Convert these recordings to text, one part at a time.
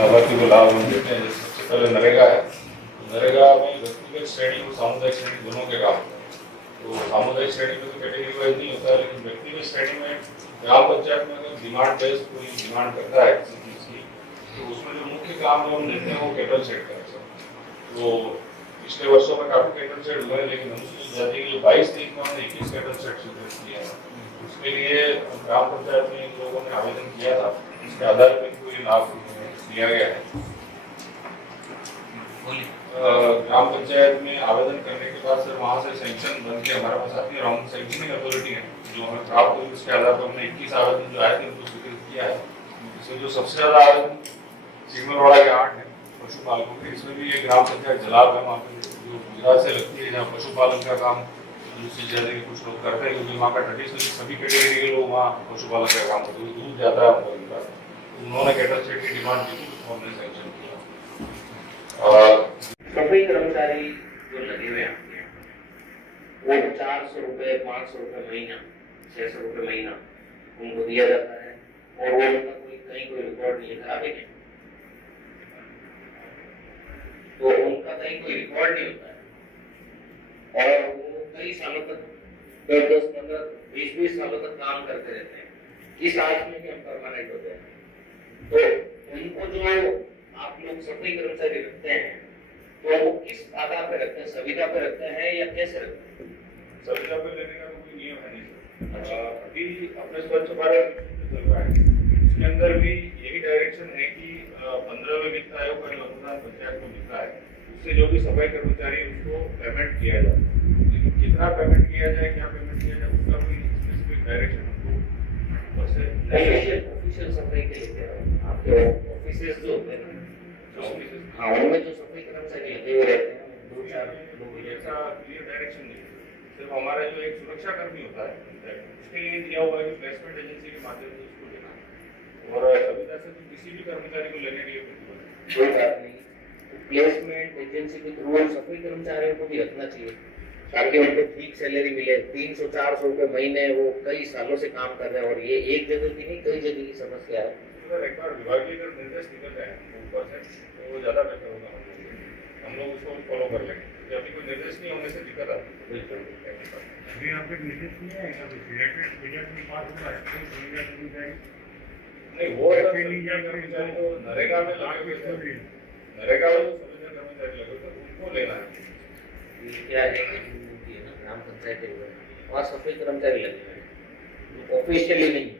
लाभार्थी को लाभ हम देते हैं। जैसे सबसे पहले नरेगा है, नरेगा में व्यक्तिगत श्रेणी और सामुदायिक श्रेणी दोनों के काम होते हैं। तो सामुदायिक श्रेणी में तो कैटेगरी वाइज नहीं होता है, लेकिन व्यक्तिगत श्रेणी में ग्राम पंचायत में अगर डिमांड बेस्ड कोई डिमांड करता है किसी चीज़ की, तो उसमें जो मुख्य काम जो हम देते हैं वो कैटल सेट का है। तो पिछले वर्षों में काफ़ी कैटल सेट हुए हैं, लेकिन अनुसूचित जाति के लिए 22-23 में हमने 21 कैटल सेट स्वीकृत किया है। उसके लिए ग्राम पंचायत में इन लोगों ने आवेदन किया था, इसके आधार पर इनको ये लाभ दिया गया है। ग्राम पंचायत में आवेदन करने के बाद सर वहाँ से सैंक्शन बन के हमारे पास आती है, और हम सैंक्शनिंग अथॉरिटी है जो हमें प्राप्त हुई, उसके आधार पर हमने 21 आवेदन जो आए थे उनको स्वीकृत किया है। इसमें जो सबसे ज़्यादा आवेदन सिमरवाड़ा के 8 है पशुपालकों के, इसमें भी ये ग्राम पंचायत जलाब है, वहाँ पे जो गुजरात से लगती है, जहाँ पशुपालन का काम दूसरी जगह के कुछ लोग करते हैं, क्योंकि वहाँ का ट्रेडिशनली सभी कैटेगरी के लोग वहाँ पशुपालन का काम करते हैं, दूध जाता है उनका। उन्होंने कैटल सेट की डिमांड की थी, हमने सैंक्शन किया। और सफाई कर्मचारी जो लगे हुए हैं वो 400 रुपए, 500 रुपए महीना, 600 रुपए महीना उनको दिया जाता है, और वो उनका कहीं कोई रिकॉर्ड नहीं है, आगे तो उनका कहीं कोई रिकॉर्ड नहीं होता है, और वो कई सालों तक 10, 15, 20 सालों तक काम करते रहते हैं इस आस में कि हम परमानेंट होते हैं। तो उनको जो आप लोग सफाई कर्मचारी रखते हैं तो वो किस आधार पे रखते हैं, संविदा पे रखते हैं या कैसे रखते हैं? संविदा पे लेने का कोई नियम है नहीं। अच्छा, अभी अपने स्वच्छ भारत चल रहा है, उसके अंदर भी यही डायरेक्शन है कि 15वें वित्त आयोग का जो अनुदान पंचायत को मिलता है, उससे जो भी सफाई कर्मचारी उसको पेमेंट किया जाए, लेकिन कितना पेमेंट किया जाए, क्या पेमेंट किया जाए, उसका कोई स्पेसिफिक डायरेक्शन हमको ऑफिशियल सफाई के लिए आपके ऑफिसेस जो होते हैं, हाँ उनमें जो सफाई कर्मचारी लगे हुए रहते हैं 2-4 लोग, ऐसा क्लियर डायरेक्शन नहीं है। सिर्फ हमारा जो एक सुरक्षा कर्मी होता है उसके लिए दिया हुआ है कि प्लेसमेंट एजेंसी के माध्यम से उसको लेना है, और संविदा से तो किसी भी कर्मचारी को लेने के लिए कोई बात नहीं। प्लेसमेंट एजेंसी के थ्रू सफाई कर्मचारियों को भी रखना चाहिए ताकि उनको ठीक सैलरी मिले। 300-400 रुपए महीने, वो कई सालों से काम कर रहे हैं, और ये एक जगह की नहीं कई जगह की समस्या है। एक बार विभागीय अगर निर्देश निकल जाए ऊपर से तो वो ज़्यादा बेहतर होगा, हम लोग उसको फॉलो कर लेंगे। अभी कोई निर्देश नहीं होने से दिक्कत आती है। अभी यहाँ पे निर्देश नहीं है, बजट में पास हुआ है, नहीं वो कर्मचारी जो नरेगा में लगे हुए थे, नरेगा में जो संविदा कर्मचारी लगे थे उनको लेना है। ये क्या है कि ना ग्राम पंचायत वहाँ सफाई कर्मचारी लगे हुए ऑफिशियली नहीं,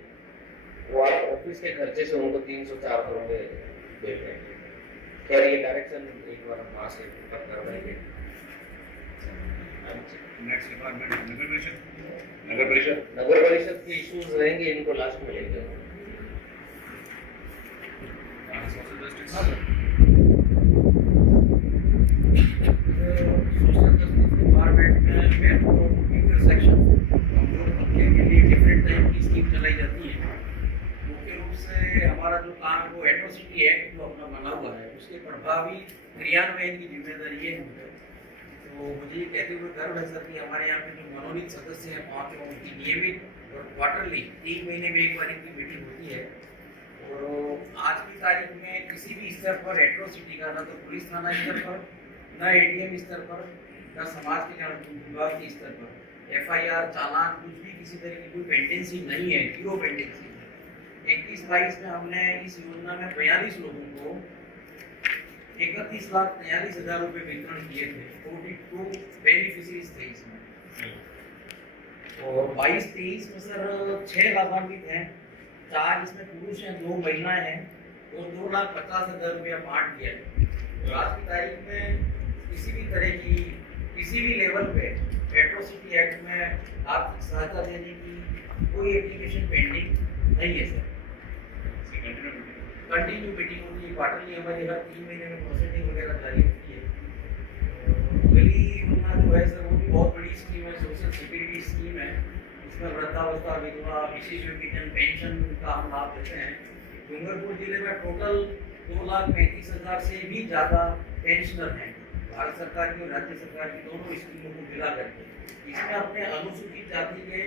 वो आप ऑफिस के खर्चे से उनको 300-400 रुपए देते हैं। खैर ये डायरेक्शन एक बार हम वहाँ से करवाएंगे। नेक्स्ट डिपार्टमेंट नगर परिषद के इश्यूज रहेंगे, इनको लास्ट में लेंगे। सोशल जस्टिस डिपार्टमेंट में इंटरसेक्शन हम लोग के लिए डिफरेंट टाइप की स्कीम चलाई जाती है। मुख्य रूप से हमारा जो काम है वो एट्रोसिटी एक्ट जो अपना बना हुआ है उसके प्रभावी क्रियान्वयन की जिम्मेदारी है मुझे। तो मुझे ये कहते हुए गर्व है सर कि हमारे यहाँ पे जो मनोनीत सदस्य हैं 5 लोग, उनकी नियमित और क्वार्टरली 3 महीने में एक बार इनकी मीटिंग होती है। और आज की तारीख में किसी भी स्तर पर एट्रोसिटी का ना तो पुलिस थाना स्तर पर, न एडीएम स्तर पर, न समाज के विभाग के स्तर पर एफआईआर, चालान कुछ भी किसी तरह की कोई पेंडेंसी नहीं है, 0 पेंडेंसी है। 21-22 में हमने इस योजना में 42 लोगों को 31,43,000 रुपये वितरण किए थे। 42 बेनिफिशरीज थे इसमें, और 22-23 में सर 6 लाभान्वित हैं, 4 इसमें पुरुष हैं, 2 महिलाएं हैं, और 2,50,000 रुपया बांट दिया है। तो आज की तारीख में किसी भी तरह की किसी भी लेवल पे एट्रोसिटी एक्ट में आर्थिक सहायता देने की कोई एप्लीकेशन पेंडिंग नहीं है सर। कंटिन्यू मीटिंग होती है, क्वार्टरली हमारी हर 3 महीने में प्रोसीडिंग वगैरह जारी होती है। अगली योजना जो है सर वो भी बहुत बड़ी स्कीम है, सोशल सिक्योरिटी स्कीम है। इसमें वृद्धावस्था, विधवा, विशेष योग्यता पेंशन का हम लाभ देते हैं। डूंगरपुर जिले में टोटल 2,35,000 से भी ज़्यादा पेंशनर हैं, भारत सरकार की और राज्य सरकार की दोनों स्कीमों को मिला करके। इसमें अपने अनुसूचित जाति के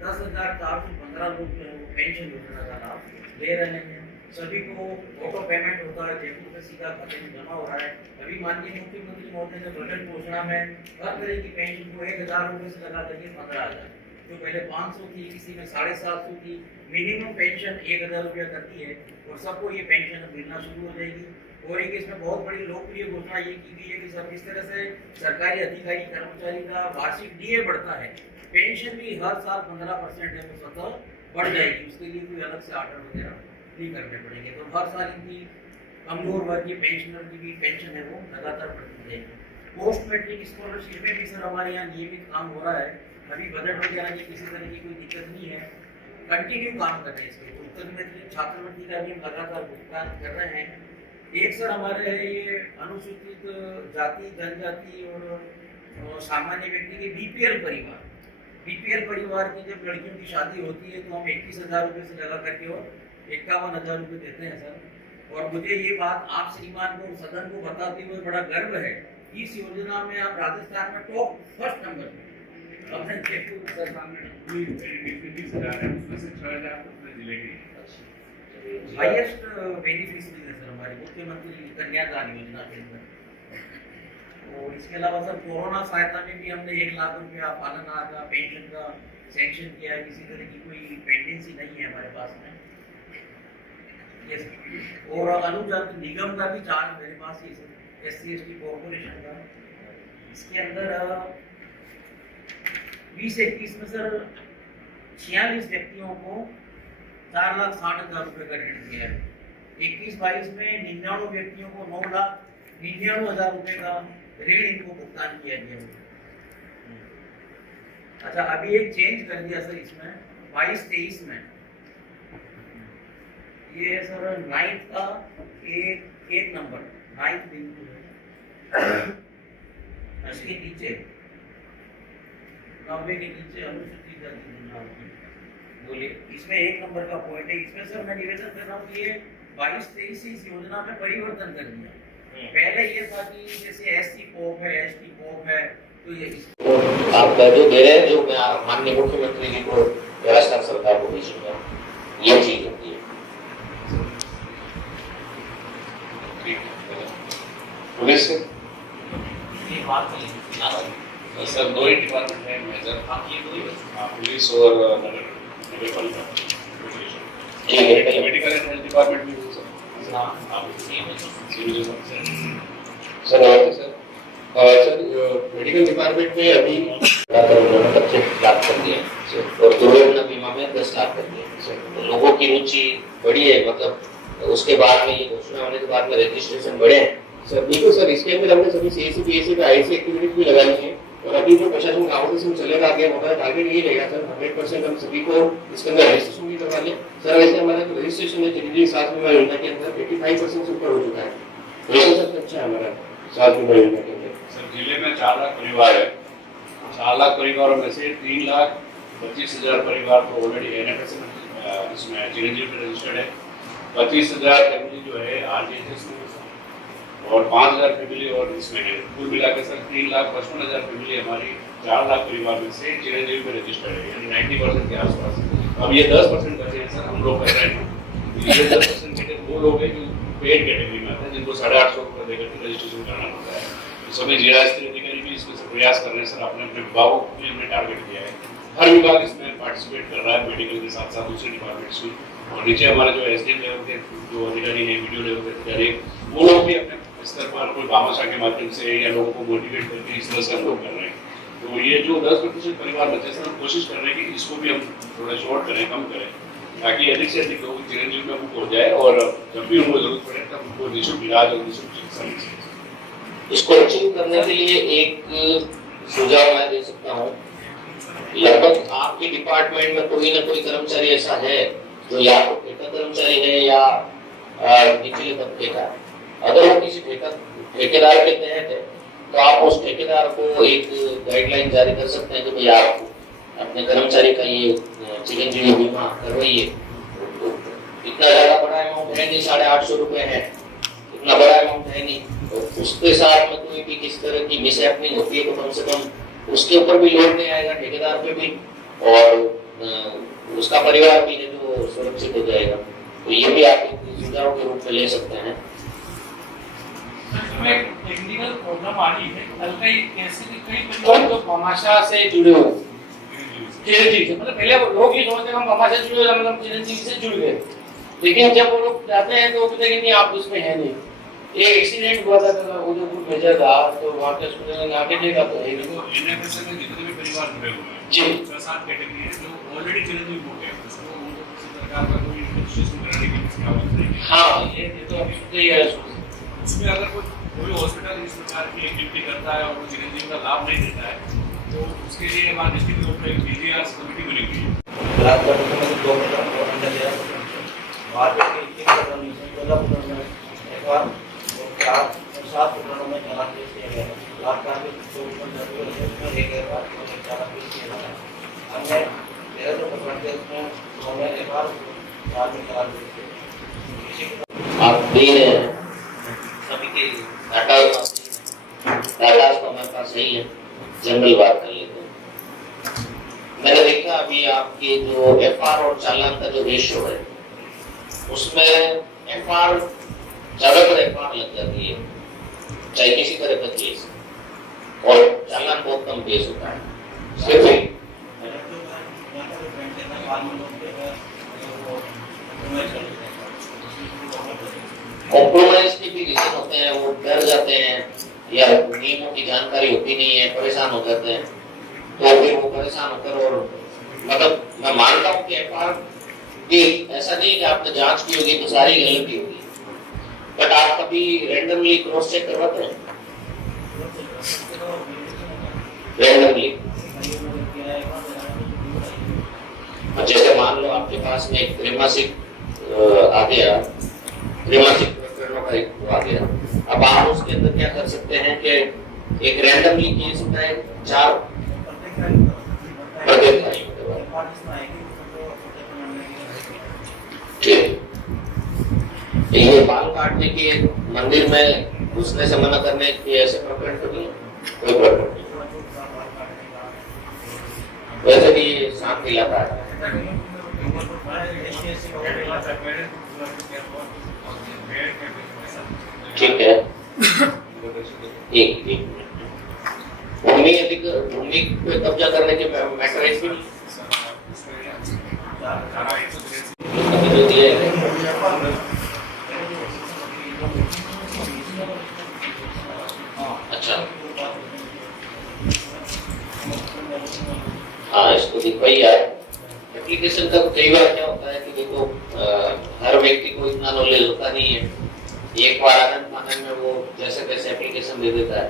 10,415 लोग जो है वो पेंशन योजना का लाभ ले रहे हैं। सभी को ऑटो पेमेंट होता है, जयपुर में सीधा खाते में जमा हो रहा है। अभी माननीय मुख्यमंत्री महोदय ने बजट घोषणा में हर तरह की पेंशन को 1000 रुपये से लगा करके 15,000, जो पहले 500 थी, किसी में 750 थी, मिनिमम पेंशन 1000 रुपया करती है और सबको ये पेंशन मिलना शुरू हो जाएगी। और एक इसमें बहुत बड़ी लोकप्रिय घोषणा ये की गई है कि सब इस तरह से सरकारी अधिकारी कर्मचारी का वार्षिक डीए बढ़ता है, पेंशन भी हर साल 15% है, वो स्वतः बढ़ जाएगी। उसके लिए कोई अलग से ऑर्डर वगैरह नहीं करने पड़ेंगे। तो हर साल इनकी कमजोर वर्ग की पेंशनर की भी पेंशन है वो लगातार बढ़ती जाएगी। पोस्ट मैट्रिक स्कॉलरशिप में भी सर हमारे यहाँ नियमित काम हो रहा है। अभी बजट वगैरह की किसी तरह की कोई दिक्कत नहीं है, कंटिन्यू काम कर रहे हैं इसमें। उत्तर में छात्रवृत्ति का भी हम लगातार भुगतान कर रहे हैं। एक सर हमारे ये अनुसूचित जाति, जनजाति और सामान्य व्यक्ति के बीपीएल परिवार की जब लड़कियों की शादी होती है तो हम 21,000 रुपये से लगा करके और 51,000 रुपये देते हैं सर। और मुझे ये बात आप श्रीमान को, सदन को बताते हुए बड़ा गर्व है, इस योजना में आप राजस्थान में टॉप फर्स्ट नंबर पे हाईएस्ट बेनिफिशियरी है सर हमारे मुख्यमंत्री कन्यादान योजना के अंदर। और इसके अलावा सर कोरोना सहायता में भी हमने 1 लाख रुपया पालनहार का पेंशन का सैंक्शन किया है। किसी तरह की कोई पेंडेंसी नहीं है हमारे पास में। और अनुजाति निगम का भी चार्ज मेरे पास ही सर, SC/ST कॉर्पोरेशन का। इसके अंदर 20-21 में सर 46 व्यक्तियों को 4,60,000 रुपये का ऋण दिया है। 21-22 में 99 व्यक्तियों को 9,99,000 रुपये का ऋण इनको भुगतान किया गया। अच्छा, अभी एक चेंज कर दिया सर इसमें 22-23 में, ये है सर 9th का एक नंबर 9th बिंदु है, इसके नीचे 90 के नीचे अनुसूचित जाति जनजाति बोलिए, इसमें 1 नंबर का पॉइंट है। इसमें सर मैं निवेदन कर रहा हूँ कि ये 22-23 इस योजना में परिवर्तन कर दिया। पहले ये था कि जैसे SC पॉप है, ST पॉप है, तो ये आप जो दे रहे हैं, जो मैं माननीय मुख्यमंत्री जी को राजस्थान सरकार को भेजूंगा, ये चीज होती है। पुलिस से ये बात नहीं सर 2 ही डिपार्टमेंट है मेजर, पुलिस और नगर पालिका। मेडिकल एंड हेल्थ डिपार्टमेंट भी हो सर मेडिकल डिपार्टमेंट में अभी उन्होंने 25 लाख कर दिए और दुर्घटना बीमा में 10 लाख कर दिए। तो लोगों की रुचि बढ़ी है, मतलब उसके बाद में ये घोषणा होने के बाद में रजिस्ट्रेशन बढ़े हैं सर। बिल्कुल सर, इसके अंदर हमने सभी CSC, PSC पे IC एक्टिविटीज भी लगाई है और अभी जो प्रशासन गाँव से चलेगा आगे हमारा टारगेट ये रहेगा सर 100% हम सभी को इसके अंदर रजिस्ट्रेशन भी करवा लें सर। वैसे हमारा जो रजिस्ट्रेशन है चिरंजीवी स्वास्थ्य बीमा योजना के अंदर 85% से ऊपर हो चुका है, वैसे सबसे अच्छा है हमारा स्वास्थ्य बीमा योजना के अंदर। सर जिले में 4 लाख परिवार है, 4 लाख परिवारों में से 3,25,000 परिवार तो ऑलरेडी NFS इसमें चिरंजीवी में रजिस्टर्ड है। 25,000 फैमिली जो है RGHS में और 5,000 फैमिली और इसमें है। कुल मिलाकर सर 3,55,000 फैमिली हमारी 4 लाख परिवार में से चिरंजीवी में रजिस्टर्ड है, यानी 90% के आसपास। अब ये 10% बचे हैं सर, हम लोग कर रहे हैं। ये 10% के वो लोग हैं जो पेड कैटेगरी में आते हैं, जिनको 850 रुपये देकर रजिस्ट्रेशन करना पड़ता है। तो सभी जिला स्तरीय अधिकारी भी इसमें प्रयास कर रहे हैं सर, अपने अपने विभागों को भी हमने टारगेट किया है। हर विभाग इसमें पार्टिसिपेट कर रहा है, मेडिकल के साथ साथ दूसरे डिपार्टमेंट्स भी। और नीचे हमारे जो SDM लेवल के जो अधिकारी हैं, वीडियो लेवल के अधिकारी, वो लोग भी अपने स्तर पर कोई भामाशाह के माध्यम से या लोगों को मोटिवेट करके इस तरह से हम लोग कर रहे हैं। तो ये जो 10% परिवार बचे सर, हम कोशिश कर रहे हैं कि इसको भी हम थोड़ा शॉर्ट करें, कम करें, ताकि अधिक से अधिक लोग चिरंजीवी में मुक्त हो जाए और जब भी उनको जरूरत पड़े तब उनको निःशुल्क इलाज और निःशुल्क चिकित्सा मिल सके। इसको अचीव करने के लिए एक सुझाव मैं दे सकता हूँ। लगभग आपके डिपार्टमेंट में कोई ना कोई कर्मचारी ऐसा है जो या तो ठेका कर्मचारी है या निचले तबके का। अगर वो किसी ठेकेदार के तहत है तो आप उस ठेकेदार को एक गाइडलाइन जारी कर सकते हैं कि भाई आप अपने कर्मचारी का ये चिरंजीवी बीमा करवाइए। इतना ज्यादा बड़ा अमाउंट है नहीं, 850 रुपए है, इतना बड़ा अमाउंट है नहीं। तो उसके साथ में कोई भी किस तरह की मिसहैपनिंग होती है तो कम से कम उसके ऊपर भी लोड नहीं आएगा, ठेकेदार पे भी, और उसका परिवार भी है जो सुरक्षित हो जाएगा। तो ये भी आप सुझाव के रूप में ले सकते हैं। इसमें एक टेक्निकल प्रॉब्लम आ रही है। कल कई परिवार जो भामाशाह से जुड़े हुए चिरंजीवी से, मतलब पहले वो लोग ये समझते हैं हम भामाशाह से जुड़े हुए, मतलब चिरंजीवी से जुड़ गए, लेकिन जब वो लोग जाते हैं तो वो कहते हैं कि नहीं आप उसमें है नहीं। एक एक्सीडेंट हुआ था उधर भेजा था, तो वहाँ के हॉस्पिटल में आके देखा तो है देखो एनएफएसए में जितने भी परिवार जुड़े हुए हैं जी 6-7 कैटेगरी है जो ऑलरेडी चिरंजीवी हो गए हैं, तो उनको किसी प्रकार का कोई रजिस्ट्रेशन कराने की किसी आवश्यकता नहीं है। हाँ ये तो अभी सुनते ही है। उसमें अगर कोई हॉस्पिटल इस प्रकार की एक्टिविटी करता है और वो चिरंजीवी का लाभ नहीं देता है तो उसके लिए हमारे डिस्ट्रिक्ट लेवल पर एक पीजीआर कमेटी बनी हुई है। रात का तो 2 मिनट और अंदर ले बाहर के एक कंडीशन वाला प्रोग्राम है एक बार 7 प्रोग्रामों में चला किया गया है। रात का भी 2 मिनट में एक बार चला किया गया है। हमने 13% में हमने एक बार बाद में चला दिया। आप दे रहे हैं सभी के डाटा तो हमारे पास नहीं है, जनरल बात कर लेते हैं। मैंने देखा अभी आपके जो एफआर और चालान का जो रेशियो है उसमें एफआर ज्यादातर एफआर लग जाती है चाहे किसी तरह का केस, और चालान बहुत कम केस होता है। सिर्फ कॉम्प्रोमाइज के भी रीजन होते हैं, वो डर जाते हैं या नियमों की जानकारी होती नहीं है, परेशान हो जाते हैं, तो फिर वो परेशान होकर, और मतलब मैं मानता हूँ कि एफआर भी ऐसा नहीं कि आपने जांच की होगी तो सारी गलती होगी, बट आप कभी रैंडमली क्रॉस चेक करवाते हैं? रैंडमली जैसे मान लो आपके पास में एक त्रैमासिक आ गया, त्रैमासिक प्रकरणों का एक आ गया, अब आप उसके अंदर क्या कर सकते हैं कि एक रैंडमली केस उठाए 4 प्रत्येक भाइयों के बाद, ठीक। ये बाल काटने के मंदिर में घुसने से मना करने के ऐसे प्रकरण तो नहीं, कोई प्रकरण नहीं। वैसे भी ये शांत इलाका है। ठीक है, एक भूमि पे कब्जा करने के मैटर है इसमें जो दिया है। अच्छा, हाँ इसको दिखवाइए यार। एप्लीकेशन का कई बार क्या होता है कि देखो हर व्यक्ति को इतना नॉलेज होता नहीं है, एक बार आनंद में वो जैसे तैसे एप्लीकेशन दे देता है,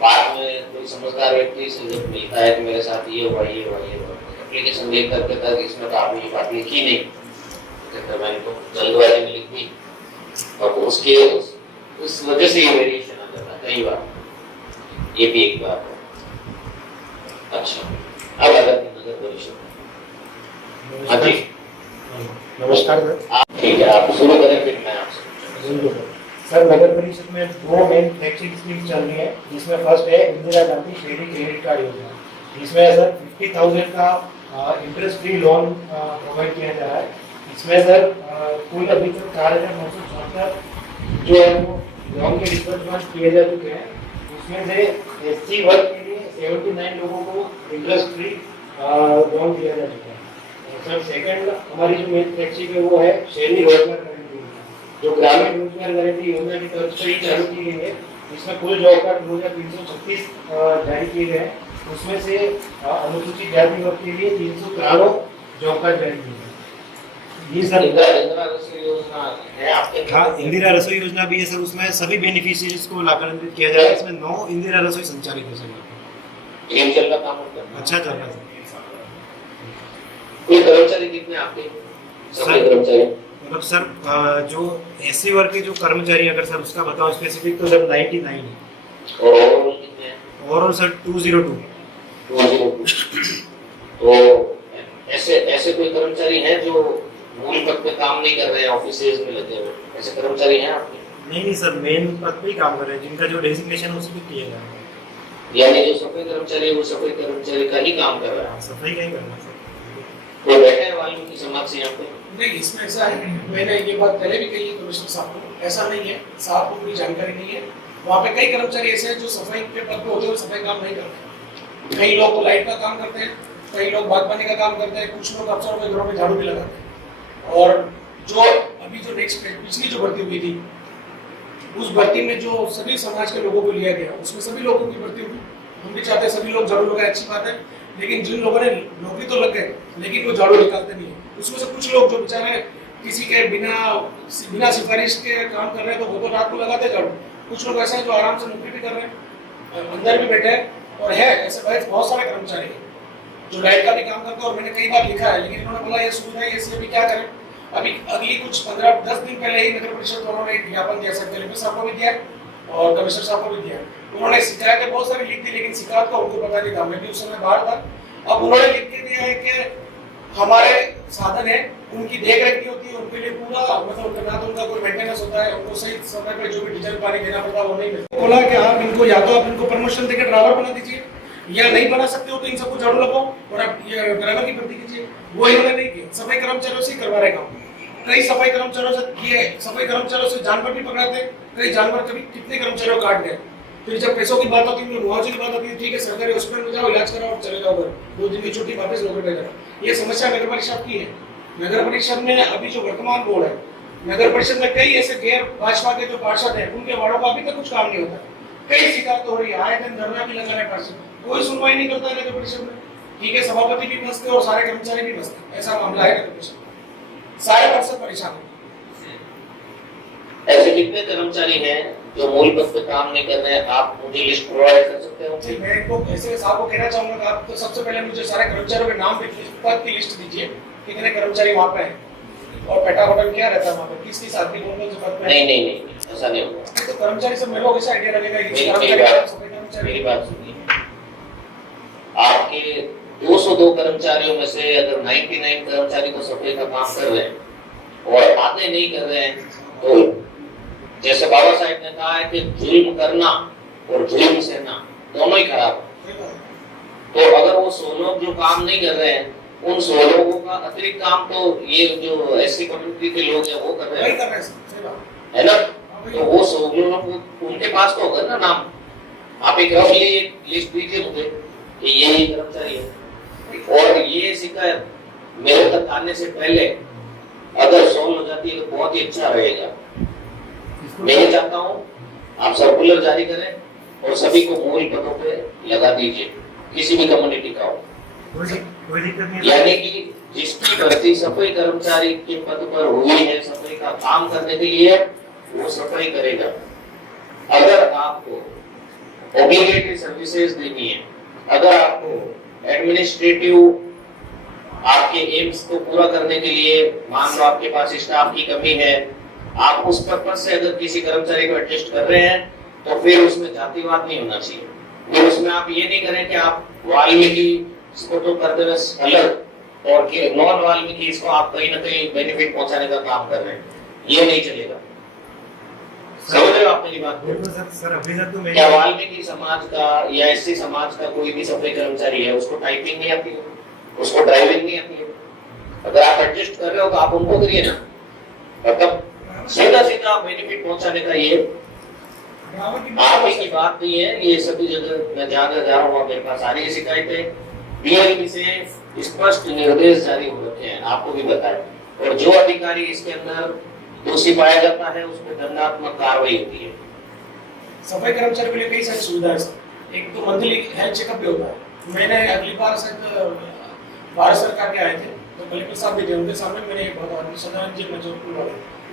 बाद में कोई समझदार व्यक्ति से जब मिलता है कि मेरे साथ ये हुआ एप्लीकेशन देख कर कहता है कि इसमें तो आपने ये बात लिखी नहीं, कहता मैंने तो जल्दबाजी में लिख दी, और उसके उस वजह से ये वेरिएशन आ जाता है कई बार, ये भी एक बात है। अच्छा, अब अगर नगर परिषद, हाँ जी नमस्कार सर। ठीक है, आप शुरू करें फिर मैं आपसे। सर नगर परिषद में 2 मेन फ्लैगशिप स्कीम चल रही है, जिसमें फर्स्ट है इंदिरा गांधी शहरी क्रेडिट कार्ड योजना। इसमें सर 50,000 का इंटरेस्ट फ्री लोन प्रोवाइड किया जा रहा है। इसमें सर कुल अभी तक 4,974 जो है वो लोन के डिस्बर्समेंट किए जा चुके हैं। उसमें से एससी वर्ग के लिए 79 लोगों को इंटरेस्ट फ्री लोन दिया जा चुका है। सर सेकंड हमारी जो मेन फ्लैगशिप है वो है शहरी रोजगार गारंटी योजना, जो ग्रामीण रोजगार गारंटी योजना की तरफ से ही चालू की गई है। इसमें कुल जॉब कार्ड 2336 जारी किए गए हैं। उसमें से अनुसूचित जाति वर्ग के लिए 393 जॉब कार्ड जारी किए गए। ये सर इंदिरा रसोई योजना है आपके? हाँ, इंदिरा रसोई योजना भी है सर। उसमें सभी बेनिफिशियरीज को लाभान्वित किया जा रहा है। इसमें 9 इंदिरा रसोई संचालित है सर। एमचल का काम होता है, अच्छा चल रहा है सर। कोई कर्मचारी कितने आपके? सभी कर्मचारी मतलब सर जो एससी वर्ग के जो कर्मचारी, अगर सर उसका बताओ स्पेसिफिक, तो सर 99 है। और ओवरऑल कितने हैं? Overall sir 202। तो ऐसे कोई कर्मचारी हैं जो मूल पद पे काम नहीं कर रहे हैं, ऑफिसेज में लगे हुए, ऐसे कर्मचारी हैं आपके? नहीं सर, मेन पद पे ही काम कर रहे हैं, जिनका जो डेजिग्नेशन है उसी पे किया जा रहा है। यानी जो सफाई कर्मचारी है वो सफाई कर्मचारी का ही काम कर रहा है, सफाई का ही करना है सर। तो बैठे वाल्मीकि समाज से यहाँ पे? नहीं, इसमें ऐसा है, मैंने ये बात पहले भी कही है कमिश्नर साहब को, ऐसा नहीं है, साहब को पूरी जानकारी नहीं है। वहाँ पे कई कर्मचारी ऐसे हैं जो सफाई के पद पे होते हुए सफाई काम नहीं करते। कई लोग लाइट का काम करते हैं, कई लोग बागबानी का काम करते हैं, कुछ लोग अफसरों के घरों में झाड़ू भी लगाते हैं। और जो अभी जो नेक्स्ट पिछली जो भर्ती हुई थी, उस भर्ती में जो सभी समाज के लोगों को लिया गया, उसमें सभी लोगों की भर्ती हुई। हम भी चाहते हैं सभी लोग झाड़ू लगाए, अच्छी बात है, लेकिन जिन लोगों ने नौकरी तो लग गए लेकिन वो झाड़ू निकालते नहीं है। उसमें से कुछ लोग जो बेचारे किसी के बिना सिफारिश के काम कर रहे हैं, तो वो तो रात को लगाते झाड़ू। कुछ लोग ऐसे हैं जो आराम से नौकरी भी कर रहे हैं, अंदर भी बैठे हैं, और है ऐसे बहुत सारे कर्मचारी हैं जो लाइट का भी काम करते हैं। और मैंने कई बार लिखा है, लेकिन इन्होंने बोला ये सुविधा है, इसलिए अभी क्या करें। अभी अगली कुछ 15-10 दिन पहले ही नगर परिषद वालों ने एक ज्ञापन दिया, सब कलेक्टर साहब को भी दिया और कमिश्नर साहब को भी दिया। उन्होंने शिकायतें बहुत सारी लिख दी, लेकिन शिकायत का उनको पता नहीं था, मैं भी उस समय बाहर था। अब उन्होंने लिख के दिया है कि हमारे साधन है, उनकी देख रेख नहीं होती है, उनके लिए पूरा मतलब ना तो उनका कोई मेंटेनेंस होता है, उनको सही समय पे जो भी डीजल पानी देना पड़ता है वो नहीं मिलता। बोला कि आप इनको या तो आप इनको प्रमोशन देकर ड्राइवर बना दीजिए, या नहीं बना सकते हो तो इन सबको झाड़ू लगाओ और आप ये ड्राइवर की भर्ती कीजिए। वो इन्होंने नहीं किया, सफाई कर्मचारियों से करवा रहे काम। कई सफाई कर्मचारियों से किए, सफाई कर्मचारियों से जानवर भी पकड़ाते, कई जानवर कभी कितने कर्मचारियों काट गए। फिर जब पैसों की बात होती है, मुआवजे की बात होती है, ठीक है सरकारी हॉस्पिटल में जाओ, इलाज कराओ और चले जाओ घर, 2 दिन की छुट्टी, वापस नौकरी पे जाओ। ये समस्या नगर परिषद की है। नगर परिषद में अभी जो वर्तमान बोर्ड है, नगर परिषद में कई ऐसे गैर भाजपा के जो पार्षद हैं, उनके वार्डों का अभी तक कुछ काम नहीं होता। कई शिकायत हो रही है, आए दिन धरना भी लगा रहे पार्षद, कोई सुनवाई नहीं करता है नगर परिषद में। ठीक है, सभापति भी मस्त है और सारे कर्मचारी भी मस्त है, ऐसा मामला है नगर परिषद में। सारे पार्षद परेशान है। ऐसे कितने कर्मचारी हैं जो मूल पद पे काम नहीं कर रहे हैं? आप मुझे लिस्ट प्रोवाइड कर सकते हो? जी, मैं इनको ऐसे साहब को कहना चाहूंगा कि आप तो सबसे पहले मुझे सारे कर्मचारियों के नाम पद की लिस्ट दीजिए, कितने कर्मचारी वहाँ पे हैं और पेटा होटल क्या रहता है वहाँ पे, किस आदमी कौन से पद पे? नहीं, ऐसा नहीं होगा। तो कर्मचारी सब मेरे को कैसे आइडिया लगेगा कि मेरी बात सुनिए, आपके 202 कर्मचारियों में से अगर 99 कर्मचारी तो सफाई का काम कर रहे हैं और आधे नहीं कर रहे हैं, तो जैसे बाबा साहब ने कहा है कि जुल्म करना और जुल्म सहना दोनों ही खराब है। तो अगर वो 100 लोग जो काम नहीं कर रहे हैं, उन 100 लोगों का अतिरिक्त काम तो ये जो ऐसी कम्युनिटी के लोग हैं वो कर रहे हैं, है ना? तो वो 100 लोग उनके पास तो होगा ना नाम। आप एक रफली लिस्ट दीजिए मुझे कि ये कर्मचारी है, और ये शिकायत मेरे तक आने से पहले अगर सॉल्व हो जाती है तो बहुत ही अच्छा रहेगा। मैं ये चाहता हूँ आप सर्कुलर जारी करें और सभी को मूल पदों पे लगा दीजिए, किसी भी कम्युनिटी का हो। कोई दिक्कत नहीं, यानी कि जिसकी भर्ती सफाई कर्मचारी के पद पर हुई है सफाई का काम करने के लिए, वो सफाई करेगा। अगर आपको ऑब्लिगेटरी सर्विसेज देनी है, अगर आपको एडमिनिस्ट्रेटिव आपके एम्स को पूरा करने के लिए, मान लो आपके पास स्टाफ की कमी है, आप उस पर्पस से अगर किसी कर्मचारी को एडजस्ट कर रहे हैं, तो फिर उसमें जातिवाद नहीं होना चाहिए। फिर उसमें आप ये नहीं करें कि आप वाल्मीकि इसको तो कर दे अलग और नॉन वाल्मीकि इसको आप कहीं ना कहीं बेनिफिट पहुंचाने का काम कर रहे हैं, ये नहीं चलेगा। समझ रहे हो आप मेरी बात? सर अभी तक तो क्या वाल्मीकि समाज का या एससी समाज का कोई भी सफाई कर्मचारी है, उसको टाइपिंग नहीं आती है, उसको ड्राइविंग नहीं आती है? अगर आप एडजस्ट कर रहे हो तो आप उनको करिए ना। मतलब सीधा सीधा बेनिफिट पहुंचाने का ये आप ही की बात नहीं है, ये सभी जगह मैं जा रहा हूँ, मेरे पास सारी शिकायतें डीएलपी से स्पष्ट निर्देश जारी हो रखे हैं, आपको भी बताया। और जो अधिकारी इसके अंदर दोषी पाया जाता है उस पर दंडात्मक कार्रवाई होती है। सफाई कर्मचारियों के लिए कई सारी सुविधाएं हैं। एक तो मंथली हेल्थ चेकअप भी होता है। मैंने अगली बार शायद भारत सरकार के आए थे, तो कलेक्टर साहब भी थे, उनके सामने मैंने सदानंद जी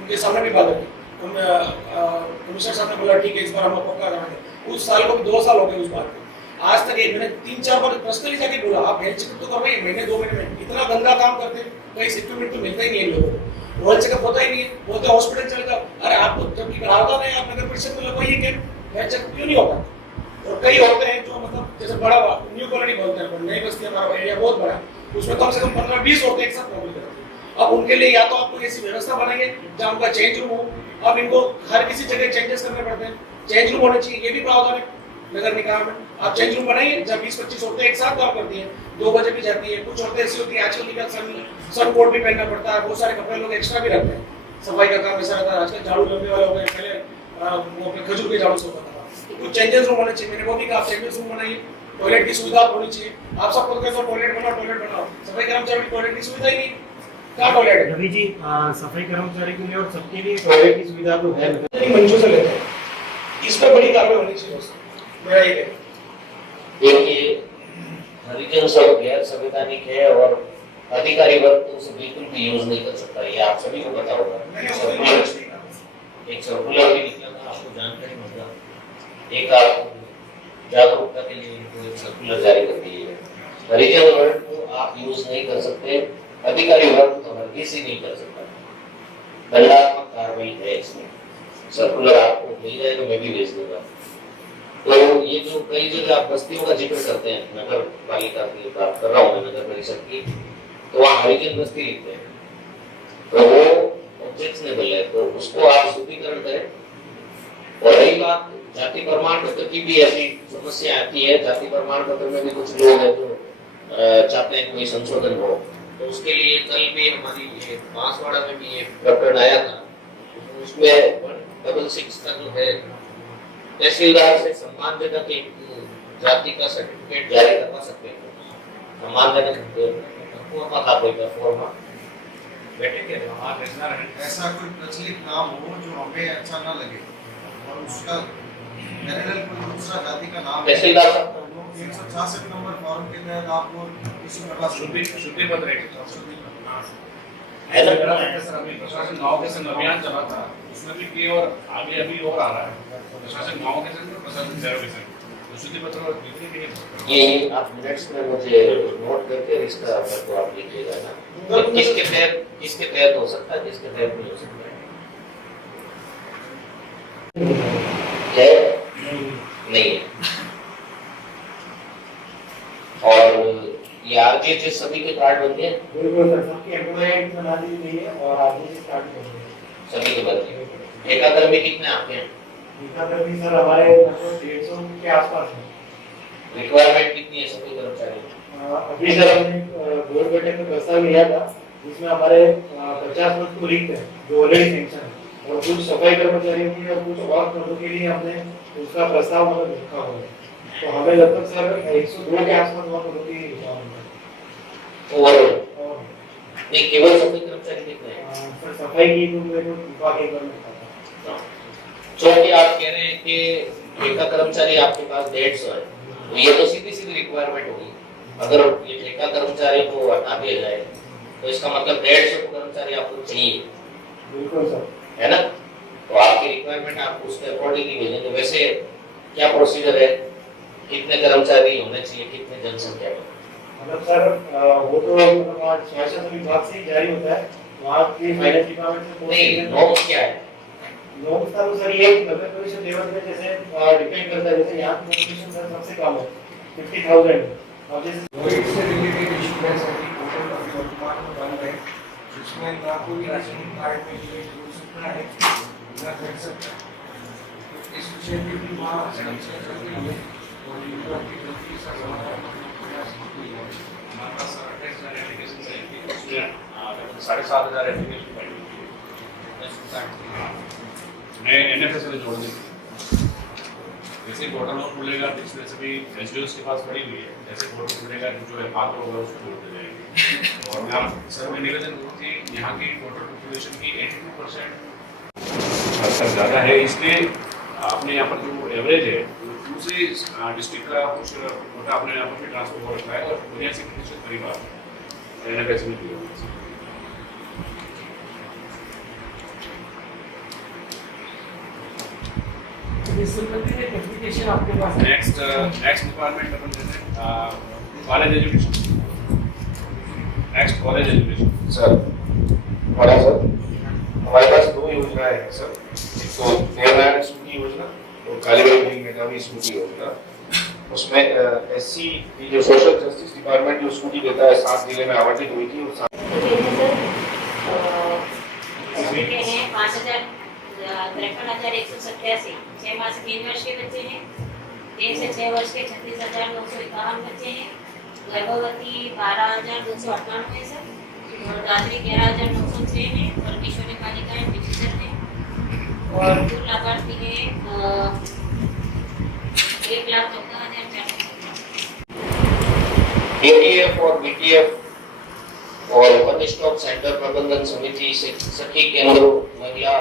उनके सामने भी बात की। कमिश्नर साहब ने बोला ठीक है इस बार हम पक्का कराएंगे। उस साल को भी 2 साल हो गए उस बात को। आज तक मैंने 3-4 बार पर्सनली जाके बोला आप हेल्थ चेकअप तो करवाइए, महीने 2 महीने में। इतना गंदा काम करते हैं, कहीं इक्विपमेंट तो मिलता ही नहीं है लोगों को, हेल्थ चेकअप होता ही नहीं है, बोलते हॉस्पिटल चले जाओ। अरे आपको जबकि बढ़ाता नहीं, आप नगर परिषद में लगवाइए क्या हेल्थ चेकअप क्यों नहीं होता? और कई होते हैं जो मतलब जैसे बड़ा न्यू कॉलोनी बोलते हैं, नई बस्ती हमारा एरिया बहुत बड़ा, उसमें कम से कम 15-20 होते हैं एक साथ नौकरी करते हैं। अब उनके लिए या तो आपको ऐसी व्यवस्था बनाएंगे जहाँ उनका चेंज रूम हो। अब इनको हर किसी जगह चेंजेस करने पड़ते हैं, चेंज रूम होने चाहिए, ये भी प्रावधान है। नगर निकाय में। आप चेंज रूम बनाइए, जब 20-25 औरतें एक साथ काम करती हैं, 2 बजे भी जाती है, कुछ औरतें ऐसी होती है आजकल निकल सन कोट भी पहनना पड़ता है, बहुत सारे कपड़े लोग एक्स्ट्रा भी रखते हैं, सफाई का काम ऐसा रहता है। आजकल झाड़ू लंबे वाले हो गए, पहले वो अपने खजूर के झाड़ू से होता था। तो कुछ चेंजेस रूम होने चाहिए, मैंने वो भी कहा चेंजेस रूम बनाइए, टॉयलेट की सुविधा होनी चाहिए। आप सब बोलते हैं टॉयलेट बनाओ, सफाई कर्मचारी की टॉयलेट की सुविधा ही नहीं, क्या टॉयलेट है? रवि जी, सफाई कर्मचारी के लिए और सबके लिए टॉयलेट की सुविधा तो है, मंचों से लेते हैं, इस पर बड़ी कार्रवाई होनी चाहिए दोस्तों, मेरा ये कहना है। देखिए, हरिजन सब गैर संवैधानिक है और अधिकारी वर्ग तो उसे बिल्कुल भी यूज नहीं कर सकता, ये आप सभी को पता होगा। एक सर्कुलर भी निकला था, आपको जानकारी मिला, एक आप जागरूकता के लिए इनको एक सर्कुलर जारी कर दी है। हरिजन वर्ग को आप यूज नहीं कर सकते, अधिकारी वर्ग तो हरगिज ही नहीं कर सकता। दंडात्मक कार्रवाई है इसमें, सर्कुलर आपको मिल जाए तो मैं भी भेज दूंगा। तो ये जो कई जगह आप बस्तियों का जिक्र करते हैं, नगर पालिका की बात कर रहा हूँ मैं, नगर परिषद की, तो वहाँ हरिजन बस्ती लिखते हैं, तो वो ऑब्जेक्शनेबल है, तो उसको आप शुद्धिकरण करें। और रही बात जाति प्रमाण पत्र की, भी ऐसी समस्या आती है, जाति प्रमाण पत्र में भी कुछ लोग हैं जो चाहते हैं कोई संशोधन हो, तो उसके लिए कल भी हमारी ये बांसवाड़ा में भी ये प्रकरण आया था, उसमें 166 का जो है तहसीलदार से सम्मानजनक एक जाति का सर्टिफिकेट जारी करवा सकते हैं। सम्मानजनक था कोई फॉर्मा बैठे ऐसा कोई प्रचलित नाम हो जो हमें अच्छा ना लगे और उसका पैरेलल कोई दूसरा जाति का नाम तहसीलदार साहब 166 नंबर फॉर्म के तहत आप वो इशू करवा सकते हैं। शुद्धि पत्र है ना, अभी प्रशासन गाँव के संग अभियान चला था, उसमें भी की और आगे अभी और आ रहा है, प्रशासन गाँव के संग प्रशासन शहरों के संग, तो शुद्धि पत्र बिल्कुल भी नहीं। ये आप मिनट्स में मुझे नोट करके इसका अगर तो आप लिखिएगा ना, तो किसके तहत हो सकता है, किसके तहत नहीं हो सकता है नहीं है। और ये आगे से सभी के कार्ड बनते हैं, बिल्कुल सर, सबकी एम्प्लॉयमेंट बना दी गई है और आगे से स्टार्ट करेंगे सभी के बनते हैं। ठेकाकर्मी कितने आपके हैं? ठेकाकर्मी सर हमारे लगभग 150 के आसपास है। रिक्वायरमेंट कितनी है सभी कर्मचारियों? अभी सर हमने बोर्ड बैठक में प्रस्ताव लिया था, जिसमें हमारे 50 पद को रिक्त है जो ऑलरेडी सैंक्शन है, और कुछ सफाई कर्मचारियों की और कुछ और पदों के लिए हमने उसका प्रस्ताव मतलब रखा हुआ है। तो हमें लगभग सर 102 के आसपास और पदों की ओवरऑल नहीं, केवल सफाई कर्मचारी कितने हैं? सर सफाई की तो मेरे को विभाग एक बार में था। क्योंकि आप कह रहे हैं कि ठेका कर्मचारी आपके पास 150 है, तो ये तो सीधी सीधी रिक्वायरमेंट होगी। अगर ये ठेका कर्मचारी को हटा दिया जाए तो इसका मतलब 150 कर्मचारी आपको चाहिए। बिल्कुल सर, है ना, तो आपकी रिक्वायरमेंट आप उसके अकॉर्डिंग ही भेजेंगे। वैसे क्या प्रोसीजर है, कितने कर्मचारी होने चाहिए, कितने जनसंख्या में? मतलब सर वो तो मतलब शासन विभाग से ही जारी होता है, वहाँ की फाइनेंस डिपार्टमेंट से नहीं, नॉर्म्स क्या है? नॉर्म्स का तो सर ये नगर परिषद लेवल पे जैसे डिपेंड करता है, जैसे यहाँ की नोटिफिकेशन सर सबसे कम है 50,000, और जैसे इससे रिलेटेड इशू है सर की पोर्टल का वर्तमान में बंद है, जिसमें ना कोई राशन कार्ड में जो हो सकता है ना कर सकता है, तो इस विषय में भी वहाँ समस्या चल रही है और युवा की गलती से समाधान करने का प्रयास किया है। हमारे पास 28,000 एप्लीकेशन है कि उसमें 7,500 एप्लीकेशन फाइल हुई है। मैं NFS से जोड़ देंगे, जैसे पोर्टल और खुलेगा तो इसमें सभी एसडीओस के पास पड़ी हुई है, जैसे पोर्टल खुलेगा जो है पात्र होगा उसको जोड़ दे जाएंगे। और मैं आप सर में निवेदन करूँ कि यहाँ की टोटल पॉपुलेशन की 82% सर ज़्यादा है, इसलिए आपने यहाँ पर जो एवरेज है दूसरी डिस्ट्रिक्ट का कुछ कोटा आपने यहाँ पर भी ट्रांसफर हो रखा है और 82% करीब आप NFS में दिए होंगे। इस संबंधित एक एप्लीकेशन आपके पास है? नेक्स्ट डिपार्टमेंट अपन जैसे college education, next college education sir हमारा सर हमारे पास 2 योजनाएं हैं सर, एक तो देवनारायण स्मृति योजना और कालीबाई मेधावी स्मृति योजना। उसमें SC की जो सोशल जस्टिस डिपार्टमेंट जो स्कूटी देता है 7 जिले में आवंटित हुई थी और 53,187 6 माह से 3 वर्ष के बच्चे हैं 3 से 6 वर्ष के 36,951 बच्चे हैं, गर्भवती 12,298 है सर, और दात्री 11,906 है, और किशोरी बालिकाएं 75 है, और कुल लाभार्थी है 1,14,400। एटीएफ और बीटीएफ और वन स्टॉप सेंटर प्रबंधन समिति, सखी केंद्र, महिला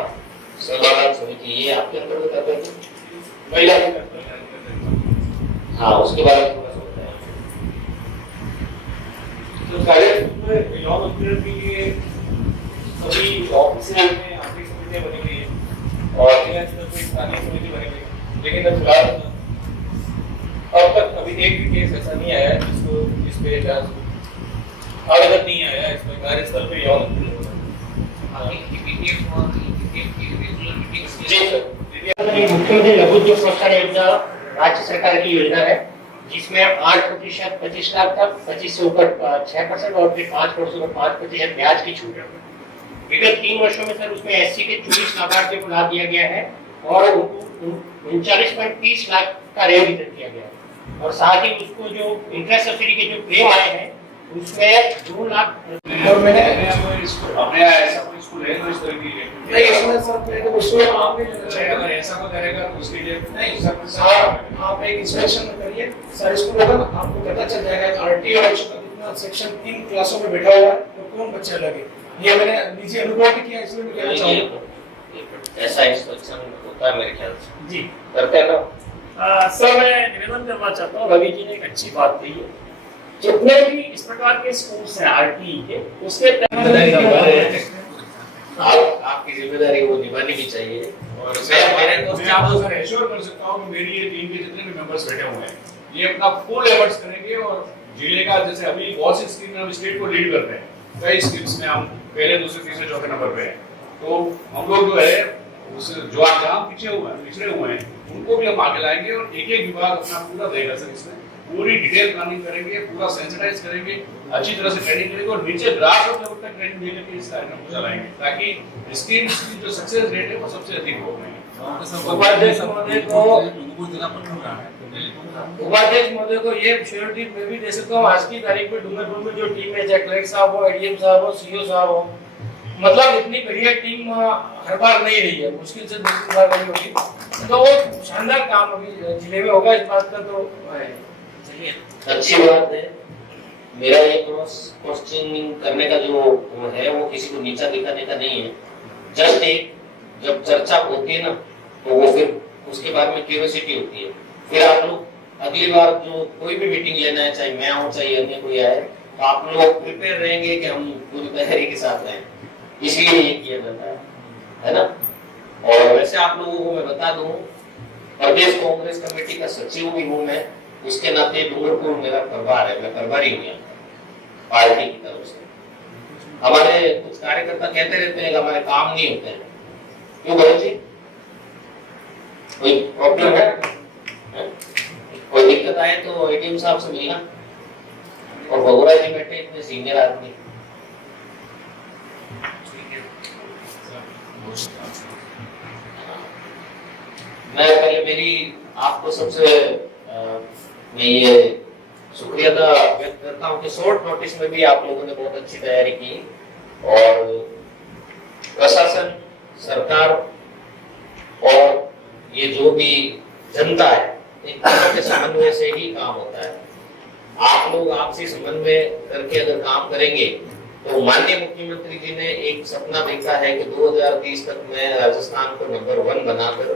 समाधान समिति, ये आपके अंतर्गत आते हैं? महिला, हाँ, उसके बारे में थोड़ा सा बताएं। तो प्राइवेट स्कूल में यौन उत्पीड़न के लिए सभी ऑफिस में आर्थिक समितियां बनी हुई है और जिला स्तर पर स्थानीय समिति बनी हुई है, लेकिन फिलहाल अब तक अभी एक भी केस ऐसा नहीं आया है जिसको इस पे आवेदन नहीं आया है इस पर कार्य स्थल पे यौन उत्पीड़न हो रहा है। जी सर, मुख्यमंत्री लघु उद्योग प्रोत्साहन योजना राज्य सरकार की योजना है, जिसमें 8% 25 लाख तक, 25 से ऊपर 6% और फिर 5% पर 5% ब्याज की छूट है। विगत 3 वर्षों में सर उसमें एससी के 24 लाभार्थियों को लाभ दिया गया है और उनको 39.30 लाख का ऋण वितरण किया गया है, और साथ ही उसको जो इंटरेस्ट सब्सिडी के जो क्लेम आए हैं उसमें 2 लाख। और मैंने अपने ऐसा कोई स्कूल है तो इस तरह की नहीं, इसमें सर पहले तो उसमें आप नहीं लेना चाहिए। अगर ऐसा कोई करेगा तो उसके लिए नहीं सर, आप एक इंस्पेक्शन करिए सारे स्कूल होगा ना, आपको पता चल जाएगा आरटीओ कितना सेक्शन 3 क्लासों में बैठा हुआ है तो कौन बच्चे लगे। ये मैंने निजी अनुभव भी किया, इसलिए मैं कहना चाहूँगा। ऐसा इंस्पेक्शन होता है मेरे ख्याल से, जी करते हैं ना? सर, मैं निवेदन करना चाहता हूँ, रवि जी ने एक अच्छी बात कही है, जितने भी इस प्रकार के स्कूल्स हैं आरटी के, उसके आपकी जिम्मेदारी वो निभानी भी चाहिए। और मैं आपको सर एश्योर कर सकता हूँ कि मेरी ये टीम के जितने भी मेंबर्स बैठे हुए हैं ये अपना फुल एफर्ट्स करेंगे, और जिले का जैसे अभी बहुत सी स्कीम में हम स्टेट को लीड करते हैं, कई स्कीम्स में हम पहले, दूसरे, तीसरे, चौथे नंबर पे हैं, तो हम लोग जो है उस जो जहाँ पिछड़े हुए हैं उनको भी हम आगे लाएंगे और एक एक विभाग अपना पूरा देगा सर, इसमें पूरी डिटेल प्लानिंग करेंगे, पूरा सेंसिटाइज करेंगे, अच्छी तरह से ट्रेनिंग करेंगे और नीचे ग्रास रूट लेवल तक ट्रेनिंग देकर के इस कार्यक्रम को चलाएंगे ताकि स्कीम्स की जो सक्सेस रेट है वो सबसे अधिक हो। उपाध्यक्ष महोदय को ये श्योरिटी मैं भी दे सकता हूँ, आज की तारीख में डूंगरपुर में जो टीम है, चाहे कलेक्टर साहब हो, एडीएम साहब हो, सीओ साहब हो, मतलब इतनी बढ़िया टीम हर बार नहीं रही है, मुश्किल से 2-3 बार रही होगी, तो वो शानदार काम अभी जिले में होगा, इस बात का तो अच्छी बात है। मेरा ये क्रॉस क्वेश्चनिंग करने का जो है वो किसी को नीचा दिखाने का नहीं है, जस्ट एक जब चर्चा होती है ना तो वो फिर उसके बाद में क्यूरियोसिटी होती है, फिर आप लोग अगली बार जो कोई भी मीटिंग लेना है, चाहे मैं आऊँ चाहे अन्य कोई आए, तो आप लोग प्रिपेयर रहेंगे कि हम पूरी तैयारी के साथ रहें, इसलिए ये किया जाता है ना। और वैसे आप लोगों को मैं बता दूं, प्रदेश कांग्रेस कमेटी का सचिव भी हूं मैं, उसके नाते डूंगरपुर मेरा प्रभार है, मैं प्रभारी हूँ पार्टी की तरफ से। हमारे कुछ कार्यकर्ता कहते रहते हैं कि हमारे काम नहीं होते हैं, क्यों भरत जी? कोई प्रॉब्लम है? कोई दिक्कत आए तो एडीएम साहब से मिलना, और भगोरा जी बैठे इतने सीनियर आदमी। मैं पहले मेरी आपको सबसे मैं ये शुक्रिया व्यक्त करता हूँ कि शॉर्ट नोटिस में भी आप लोगों ने बहुत अच्छी तैयारी की, और प्रशासन, सरकार और ये जो भी जनता है, इन दोनों के समन्वय से ही काम होता है। आप लोग आपसी समन्वय करके अगर काम करेंगे तो माननीय मुख्यमंत्री जी ने एक सपना देखा है कि 2030 तक मैं राजस्थान को नंबर 1 बनाकर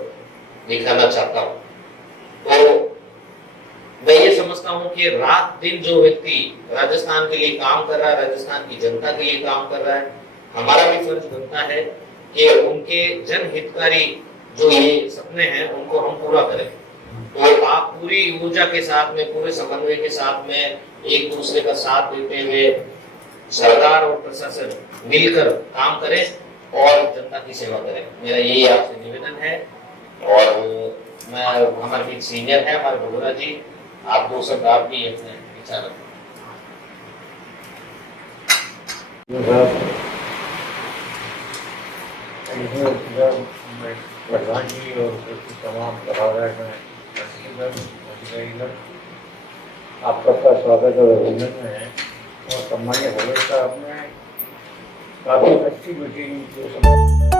दिखाना चाहता हूँ। तो मैं ये समझता हूँ कि रात दिन जो व्यक्ति राजस्थान के लिए काम कर रहा है, राजस्थान की जनता के लिए काम कर रहा है, हमारा भी फर्ज बनता है कि उनके जनहितकारी जो ये सपने हैं उनको हम पूरा करें। तो आप पूरी ऊर्जा के साथ में, पूरे समन्वय के साथ में, एक दूसरे का साथ देते हुए सरकार और प्रशासन मिलकर काम करें और जनता की सेवा करें, मेरा यही आपसे निवेदन है। और मैं, हमारे बीच सीनियर है हमारे भगोरा जी, आप दो शब्द आप भी अपने विचार रखें। प्रधान जी और तमाम सभागार में आप सबका स्वागत और अभिनंदन है। और सम्मान्य भगत साहब ने काफ़ी अच्छी मीटिंग जो